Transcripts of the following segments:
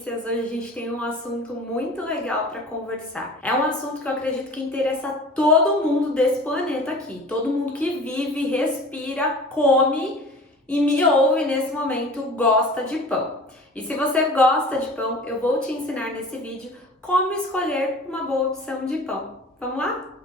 notícias. Hoje a gente tem um assunto muito legal para conversar. É um assunto que eu acredito que interessa a todo mundo desse planeta aqui. Todo mundo que vive, respira, come e me ouve nesse momento gosta de pão. E se você gosta de pão, eu vou te ensinar nesse vídeo como escolher uma boa opção de pão. Vamos lá?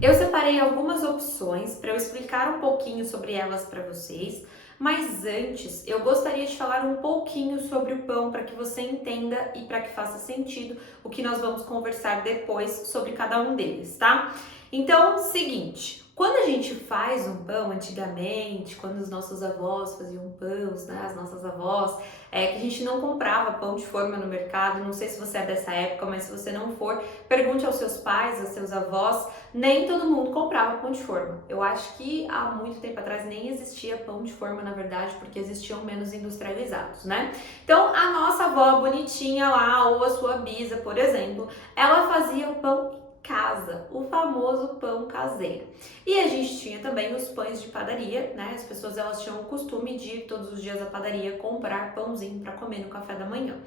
Eu separei algumas opções para eu explicar um pouquinho sobre elas para vocês, mas antes eu gostaria de falar um pouquinho sobre o pão para que você entenda e para que faça sentido o que nós vamos conversar depois sobre cada um deles, tá? Então, seguinte, quando a gente faz um pão antigamente, quando os nossos avós faziam pães, né, as nossas avós, que a gente não comprava pão de forma no mercado, não sei se você é dessa época, mas se você não for, pergunte aos seus pais, aos seus avós, nem todo mundo comprava pão de forma. Eu acho que há muito tempo atrás nem existia pão de forma, na verdade, porque existiam menos industrializados, né? Então, a nossa avó bonitinha lá, ou a sua bisa, por exemplo, ela fazia o pão em casa, o famoso pão caseiro. E a gente tinha também os pães de padaria, né? As pessoas elas tinham o costume de ir todos os dias à padaria comprar pãozinho para comer no café da manhã.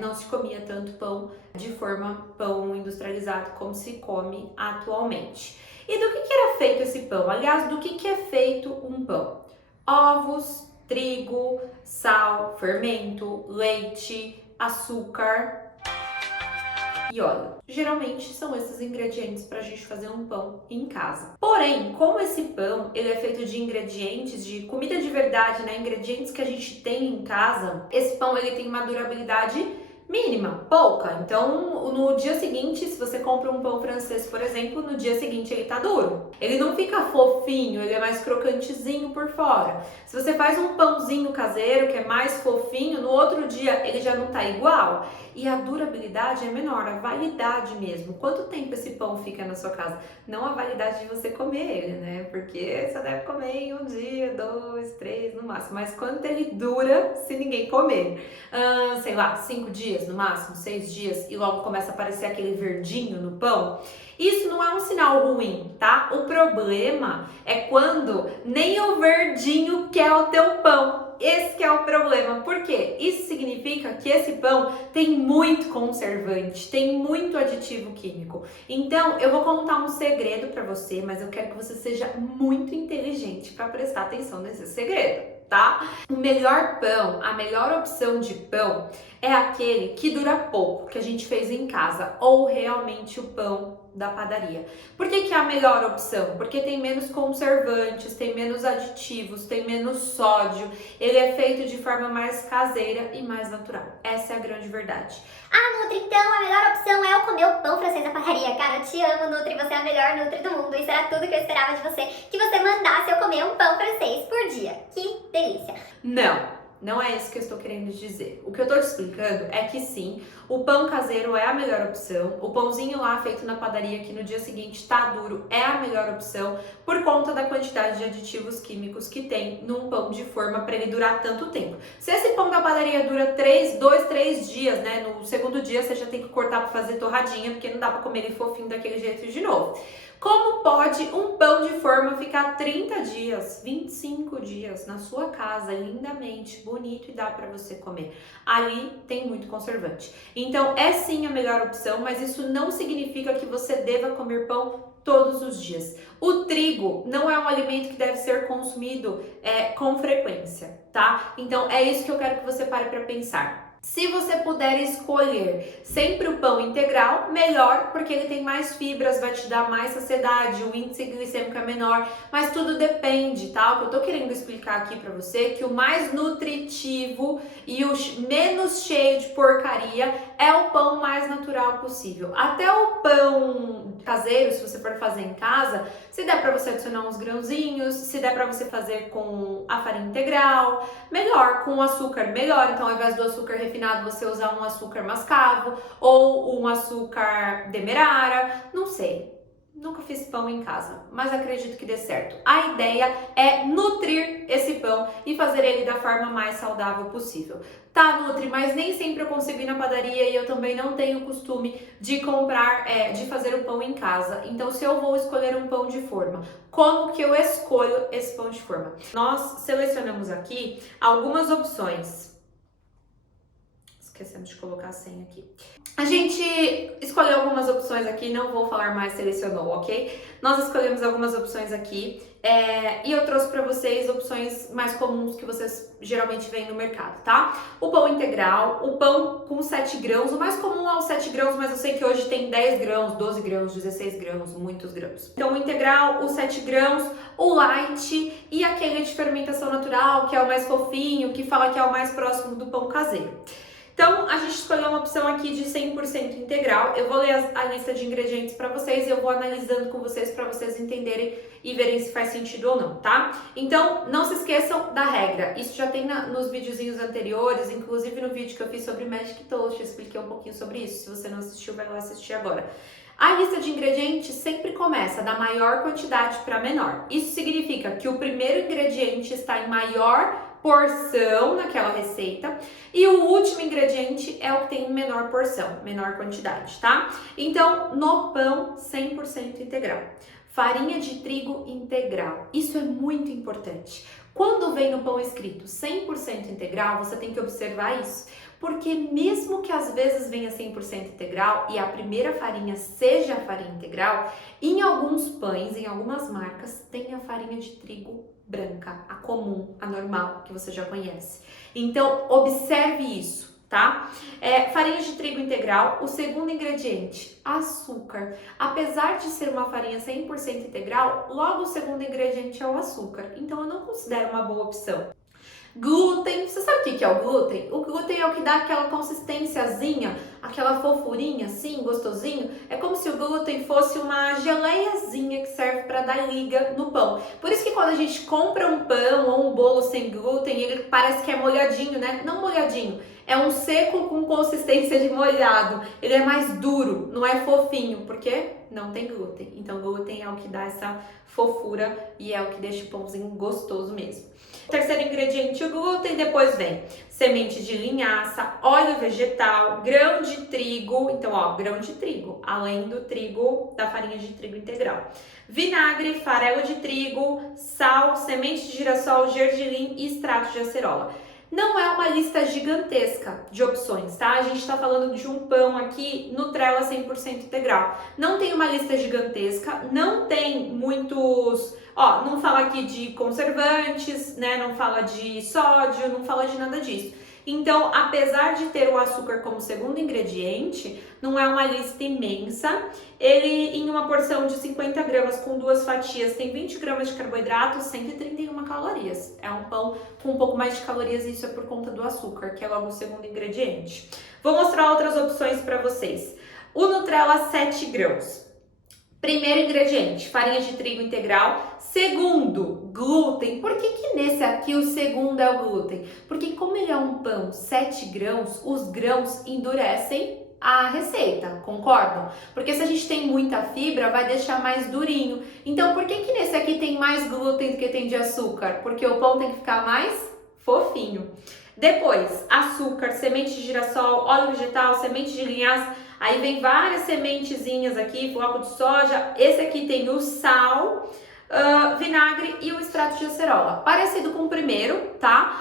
Não se comia tanto pão de forma pão industrializado como se come atualmente. E do que era feito esse pão? Aliás, do que é feito um pão? Ovos, trigo, sal, fermento, leite, açúcar e óleo. Geralmente são esses ingredientes para a gente fazer um pão em casa. Porém, como esse pão ele é feito de ingredientes, de comida de verdade, né? Ingredientes que a gente tem em casa, esse pão ele tem uma durabilidade mínima, pouca. Então, no dia seguinte, se você compra um pão francês, por exemplo, no dia seguinte ele tá duro. Ele não fica fofinho, ele é mais crocantezinho por fora. Se você faz um pãozinho caseiro, que é mais fofinho, no outro dia ele já não tá igual. E a durabilidade é menor, a validade mesmo. Quanto tempo esse pão fica na sua casa? Não a validade de você comer ele, né? Porque você deve comer em um dia, 2, 3 no máximo. Mas quanto ele dura se ninguém comer? Sei lá, 5 dias no máximo, 6 dias e logo começa a aparecer aquele verdinho no pão. Isso não é um sinal ruim, tá? O problema é quando nem o verdinho quer o teu pão. Esse que é o problema. Por quê? Isso significa que esse pão tem muito conservante, tem muito aditivo químico. Então, eu vou contar um segredo para você, mas eu quero que você seja muito inteligente para prestar atenção nesse segredo, tá? O melhor pão, a melhor opção de pão é aquele que dura pouco, que a gente fez em casa, ou realmente o pão da padaria. Por que é a melhor opção? Porque tem menos conservantes, tem menos aditivos, tem menos sódio, ele é feito de forma mais caseira e mais natural. Essa é a grande verdade. Ah, Nutri, então a melhor opção é eu comer o pão francês da padaria. Cara, eu te amo, Nutri, você é a melhor Nutri do mundo. Isso era tudo que eu esperava de você, que você mandasse eu comer um pão francês por dia. Que delícia. Não é isso que eu estou querendo dizer. O que eu estou te explicando é que sim, o pão caseiro é a melhor opção. O pãozinho lá feito na padaria que no dia seguinte tá duro é a melhor opção por conta da quantidade de aditivos químicos que tem num pão de forma para ele durar tanto tempo. Se esse pão da padaria dura 2, 3 dias, né? No segundo dia você já tem que cortar para fazer torradinha, porque não dá para comer ele fofinho daquele jeito de novo. Como pode um pão de forma ficar 30 dias, 25 dias na sua casa, lindamente, bonito e dá para você comer? Ali tem muito conservante. Então é sim a melhor opção, mas isso não significa que você deva comer pão todos os dias. O trigo não é um alimento que deve ser consumido com frequência, tá? Então é isso que eu quero que você pare para pensar. Se você puder escolher sempre o pão integral, melhor, porque ele tem mais fibras, vai te dar mais saciedade, o índice glicêmico é menor, mas tudo depende, tá? O que eu tô querendo explicar aqui pra você é que o mais nutritivo e o menos cheio de porcaria é o pão mais natural possível. Até o pão caseiro, se você for fazer em casa, se der pra você adicionar uns grãozinhos, se der pra você fazer com a farinha integral, melhor, com açúcar, melhor. Então, ao invés do açúcar refinado, você usar um açúcar mascavo ou um açúcar demerara, não sei. Nunca fiz pão em casa, mas acredito que dê certo. A ideia é nutrir esse pão e fazer ele da forma mais saudável possível. Tá, Nutri, mas nem sempre eu consigo ir na padaria e eu também não tenho o costume de comprar, de fazer o pão em casa. Então, se eu vou escolher um pão de forma, como que eu escolho esse pão de forma? Nós selecionamos aqui algumas opções. Esquecemos de colocar a senha aqui. A gente escolheu algumas opções aqui, não vou falar mais selecionou, ok? Nós escolhemos algumas opções aqui e eu trouxe para vocês opções mais comuns que vocês geralmente veem no mercado, tá? O pão integral, o pão com 7 grãos, o mais comum é os 7 grãos, mas eu sei que hoje tem 10 grãos, 12 grãos, 16 grãos, muitos grãos. Então o integral, os 7 grãos, o light e aquele de fermentação natural, que é o mais fofinho, que fala que é o mais próximo do pão caseiro. Então, a gente escolheu uma opção aqui de 100% integral. Eu vou ler a lista de ingredientes para vocês e eu vou analisando com vocês para vocês entenderem e verem se faz sentido ou não, tá? Então, não se esqueçam da regra. Isso já tem nos videozinhos anteriores, inclusive no vídeo que eu fiz sobre Magic Toast, eu expliquei um pouquinho sobre isso. Se você não assistiu, vai lá assistir agora. A lista de ingredientes sempre começa da maior quantidade para menor. Isso significa que o primeiro ingrediente está em maior porção naquela receita e o último ingrediente é o que tem menor porção, menor quantidade, tá? Então, no pão 100% integral. Farinha de trigo integral. Isso é muito importante. Quando vem no pão escrito 100% integral, você tem que observar isso. Porque mesmo que às vezes venha 100% integral e a primeira farinha seja a farinha integral, em alguns pães, em algumas marcas, tem a farinha de trigo branca, a comum, a normal, que você já conhece. Então, observe isso, tá? Farinha de trigo integral, o segundo ingrediente, açúcar. Apesar de ser uma farinha 100% integral, logo o segundo ingrediente é o açúcar. Então, eu não considero uma boa opção. Glúten, você sabe o que é o glúten? O glúten é o que dá aquela consistênciazinha, aquela fofurinha assim, gostosinho. É como se o glúten fosse uma geleiazinha que serve para dar liga no pão. Por isso que quando a gente compra um pão ou um bolo sem glúten, ele parece que é molhadinho, né? Não molhadinho, é um seco com consistência de molhado. Ele é mais duro, não é fofinho, porque não tem glúten. Então, glúten é o que dá essa fofura e é o que deixa o pãozinho gostoso mesmo. Terceiro ingrediente, o glúten, depois vem semente de linhaça, óleo vegetal, grão de trigo, então ó, grão de trigo, além do trigo, da farinha de trigo integral, vinagre, farelo de trigo, sal, semente de girassol, gergelim e extrato de acerola. Não é uma lista gigantesca de opções, tá? A gente tá falando de um pão aqui, Nutella 100% integral. Não tem uma lista gigantesca, não tem muitos... Ó, não fala aqui de conservantes, né? Não fala de sódio, não fala de nada disso. Então, apesar de ter o açúcar como segundo ingrediente, não é uma lista imensa. Ele, em uma porção de 50 gramas com 2 fatias, tem 20 gramas de carboidrato, 131 calorias. É um pão com um pouco mais de calorias e isso é por conta do açúcar, que é logo o segundo ingrediente. Vou mostrar outras opções para vocês. O Nutella 7 grãos. Primeiro ingrediente, farinha de trigo integral. Segundo, glúten. Por que nesse aqui o segundo é o glúten? Porque como ele é um pão 7 grãos, os grãos endurecem a receita, concordam? Porque se a gente tem muita fibra, vai deixar mais durinho. Então, por que nesse aqui tem mais glúten do que tem de açúcar? Porque o pão tem que ficar mais fofinho. Depois, açúcar, semente de girassol, óleo vegetal, semente de linhaça. Aí vem várias sementezinhas aqui, floco de soja. Esse aqui tem o sal, vinagre e o extrato de acerola. Parecido com o primeiro, tá?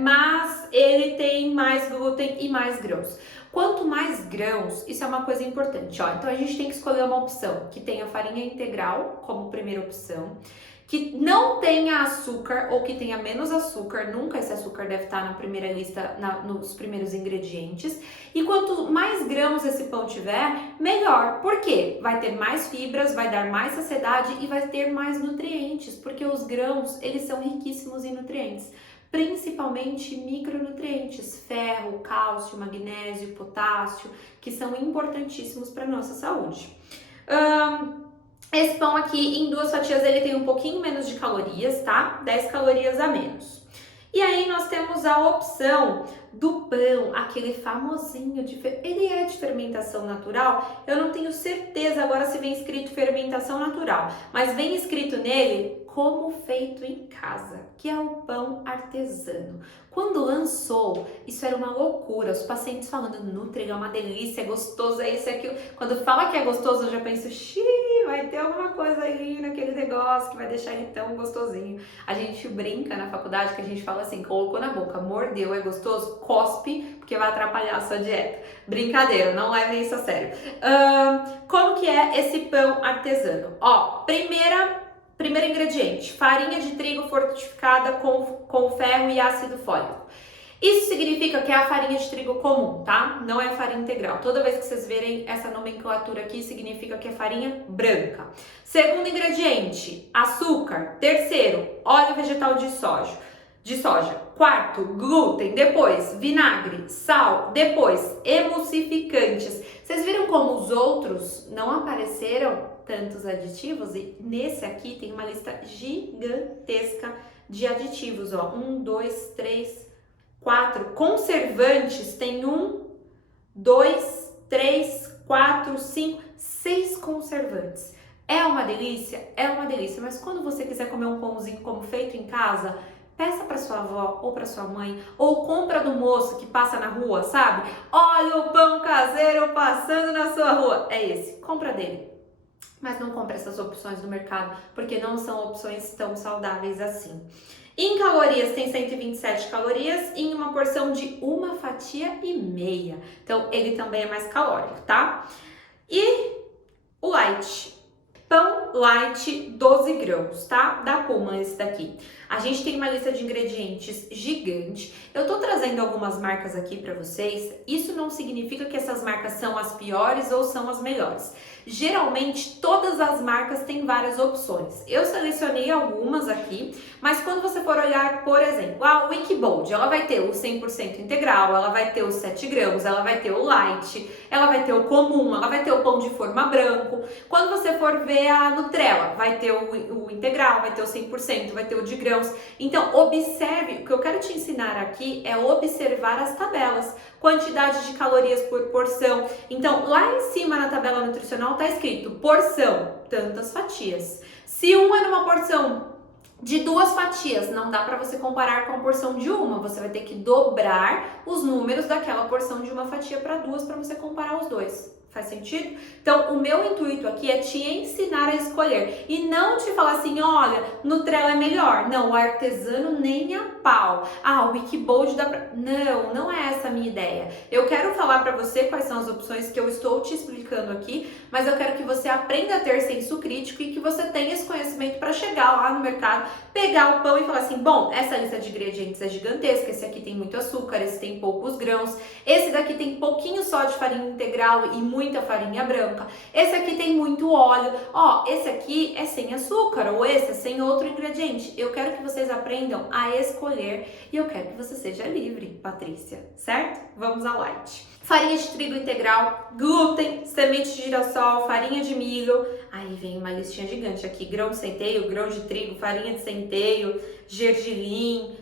Mas ele tem mais glúten e mais grãos. Quanto mais grãos, isso é uma coisa importante, ó. Então a gente tem que escolher uma opção que tenha farinha integral como primeira opção, que não tenha açúcar ou que tenha menos açúcar, nunca esse açúcar deve estar na primeira lista, nos primeiros ingredientes. E quanto mais grãos esse pão tiver, melhor. Por quê? Vai ter mais fibras, vai dar mais saciedade e vai ter mais nutrientes, porque os grãos, eles são riquíssimos em nutrientes. Principalmente micronutrientes, ferro, cálcio, magnésio, potássio, que são importantíssimos para a nossa saúde. Esse pão aqui, em 2 fatias, ele tem um pouquinho menos de calorias, tá? 10 calorias a menos. E aí nós temos a opção do pão, aquele famosinho, ele é de fermentação natural? Eu não tenho certeza agora se vem escrito fermentação natural, mas vem escrito nele como feito em casa, que é o pão artesano. Quando lançou, isso era uma loucura, os pacientes falando, Nutri é uma delícia, é gostoso, é isso, é aquilo. Quando fala que é gostoso, eu já penso, xiii, vai ter alguma coisa ali naquele negócio que vai deixar ele tão gostosinho. A gente brinca na faculdade que a gente fala assim, colocou na boca, mordeu, é gostoso, cospe, porque vai atrapalhar a sua dieta. Brincadeira, não levem isso a sério. Como que é esse pão artesano? Ó, primeiro ingrediente, farinha de trigo fortificada com ferro e ácido fólico. Isso significa que é a farinha de trigo comum, tá? Não é farinha integral. Toda vez que vocês verem essa nomenclatura aqui, significa que é farinha branca. Segundo ingrediente, açúcar. Terceiro, óleo vegetal de soja. Quarto, glúten. Depois, vinagre, sal. Depois, emulsificantes. Vocês viram como os outros não apareceram tantos aditivos? E nesse aqui tem uma lista gigantesca de aditivos, ó. 1, 2, 3... 4 conservantes, tem 1, 2, 3, 4, 5, 6 conservantes. É uma delícia? É uma delícia, mas quando você quiser comer um pãozinho como feito em casa, peça para sua avó ou para sua mãe, ou compra do moço que passa na rua, sabe? Olha o pão caseiro passando na sua rua. É esse, compra dele. Mas não compre essas opções do mercado, porque não são opções tão saudáveis assim. Em calorias tem 127 calorias em uma porção de 1,5 fatia. Então ele também é mais calórico, tá? E o light. Pão light 12 grãos, tá? Da Puma esse daqui. A gente tem uma lista de ingredientes gigante. Eu tô trazendo algumas marcas aqui pra vocês. Isso não significa que essas marcas são as piores ou são as melhores. Geralmente, todas as marcas têm várias opções. Eu selecionei algumas aqui, mas quando você for olhar, por exemplo, a Wikibold, ela vai ter o 100% integral, ela vai ter os 7 grãos, ela vai ter o light, ela vai ter o comum, ela vai ter o pão de forma branco. Quando você for ver a Nutrela, vai ter o integral, vai ter o 100%, vai ter o de grãos. Então, observe, o que eu quero te ensinar aqui é observar as tabelas, quantidade de calorias por porção. Então, lá em cima na tabela nutricional tá escrito porção, tantas fatias. Se uma é numa porção de 2 fatias, não dá para você comparar com a porção de uma, você vai ter que dobrar os números daquela porção de uma fatia para 2 para você comparar os dois. Faz sentido? Então, o meu intuito aqui é te ensinar a escolher e não te falar assim, olha, Nutrela é melhor. Não, o artesano nem a pau. Ah, o Wikibold dá pra... Não é essa a minha ideia. Eu quero falar pra você quais são as opções que eu estou te explicando aqui, mas eu quero que você aprenda a ter senso crítico e que você tenha esse conhecimento para chegar lá no mercado, pegar o pão e falar assim, bom, essa lista de ingredientes é gigantesca, esse aqui tem muito açúcar, esse tem poucos grãos, esse daqui tem pouquinho só de farinha integral e muita farinha branca, esse aqui tem muito óleo, ó, esse aqui é sem açúcar ou esse é sem outro ingrediente. Eu quero que vocês aprendam a escolher e eu quero que você seja livre, Patrícia, certo? Vamos ao light. Farinha de trigo integral, glúten, semente de girassol, farinha de milho. Aí vem uma listinha gigante aqui, grão de centeio, grão de trigo, farinha de centeio, gergelim,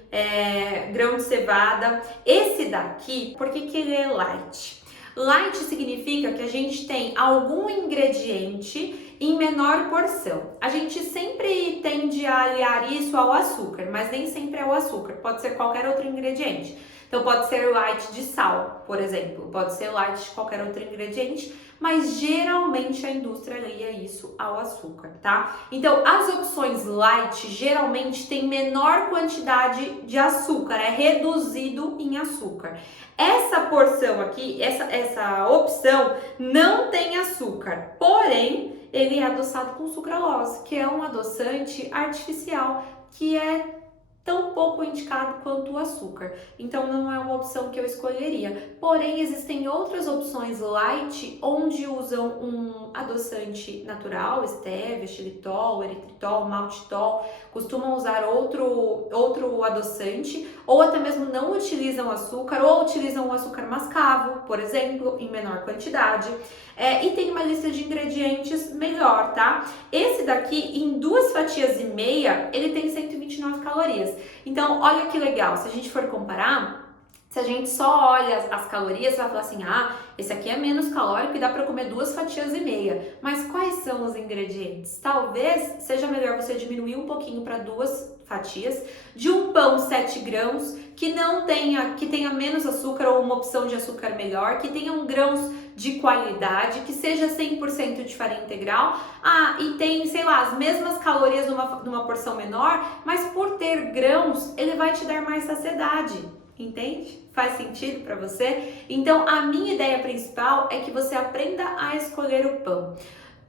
grão de cevada. Esse daqui, por que ele é light? Light significa que a gente tem algum ingrediente em menor porção. A gente sempre tende a aliar isso ao açúcar, mas nem sempre é o açúcar, pode ser qualquer outro ingrediente. Então pode ser light de sal, por exemplo, pode ser light de qualquer outro ingrediente, mas geralmente a indústria alia isso ao açúcar, tá? Então as opções light geralmente têm menor quantidade de açúcar, é reduzido em açúcar. Essa porção aqui, essa opção não tem açúcar, porém ele é adoçado com sucralose, que é um adoçante artificial que é tão pouco indicado quanto o açúcar. Então não é uma opção que eu escolheria. Porém, existem outras opções light onde usam um adoçante natural, stevia, xilitol, eritritol, maltitol, costumam usar outro adoçante, ou até mesmo não utilizam açúcar, ou utilizam o açúcar mascavo, por exemplo, em menor quantidade. E tem uma lista de ingredientes melhor, tá? Esse daqui, em 2,5 fatias, ele tem 129 calorias. Então, olha que legal, se a gente for comparar, se a gente só olha as calorias, você vai falar assim, esse aqui é menos calórico e dá para comer 2,5 fatias. Mas quais são os ingredientes. Talvez seja melhor você diminuir um pouquinho para 2 fatias de um pão 7 grãos que tenha menos açúcar ou uma opção de açúcar melhor, que tenha grãos de qualidade, que seja 100% de farinha integral, e tem, sei lá, as mesmas calorias numa porção menor, mas por ter grãos, ele vai te dar mais saciedade. Entende? Faz sentido para você? Então, a minha ideia principal é que você aprenda a escolher o pão.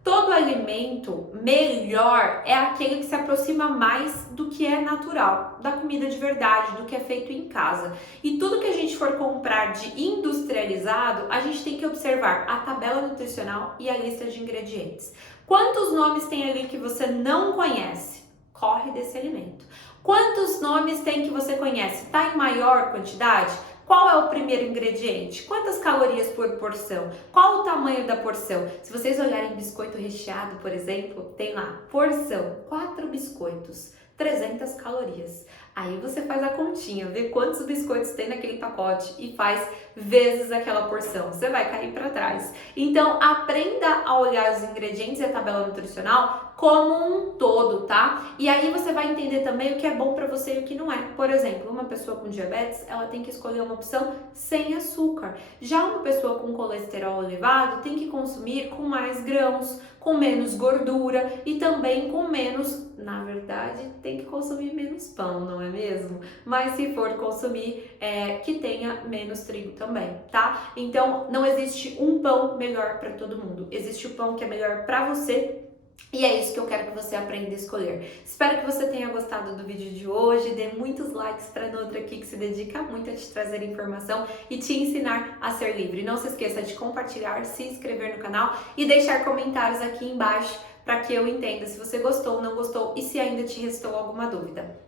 Todo alimento melhor é aquele que se aproxima mais do que é natural, da comida de verdade, do que é feito em casa. E tudo que a gente for comprar de industrializado, a gente tem que observar a tabela nutricional e a lista de ingredientes. Quantos nomes tem ali que você não conhece? Corre desse alimento. Quantos nomes tem que você conhece? Está em maior quantidade? Qual é o primeiro ingrediente? Quantas calorias por porção? Qual o tamanho da porção? Se vocês olharem biscoito recheado, por exemplo, tem lá, porção, 4 biscoitos, 300 calorias. Aí você faz a continha, vê quantos biscoitos tem naquele pacote e faz vezes aquela porção. Você vai cair para trás. Então, aprenda a olhar os ingredientes e a tabela nutricional como um todo, tá? E aí você vai entender também o que é bom para você e o que não é. Por exemplo, uma pessoa com diabetes, ela tem que escolher uma opção sem açúcar. Já uma pessoa com colesterol elevado tem que consumir com mais grãos, com menos gordura e também com menos, na verdade, tem que consumir menos pão, não é mesmo? Mas se for consumir, que tenha menos trigo também, tá? Então, não existe um pão melhor para todo mundo. Existe o pão que é melhor para você. E é isso que eu quero que você aprenda a escolher. Espero que você tenha gostado do vídeo de hoje. Dê muitos likes para a Nutri aqui, que se dedica muito a te trazer informação e te ensinar a ser livre. Não se esqueça de compartilhar, se inscrever no canal e deixar comentários aqui embaixo para que eu entenda se você gostou ou não gostou e se ainda te restou alguma dúvida.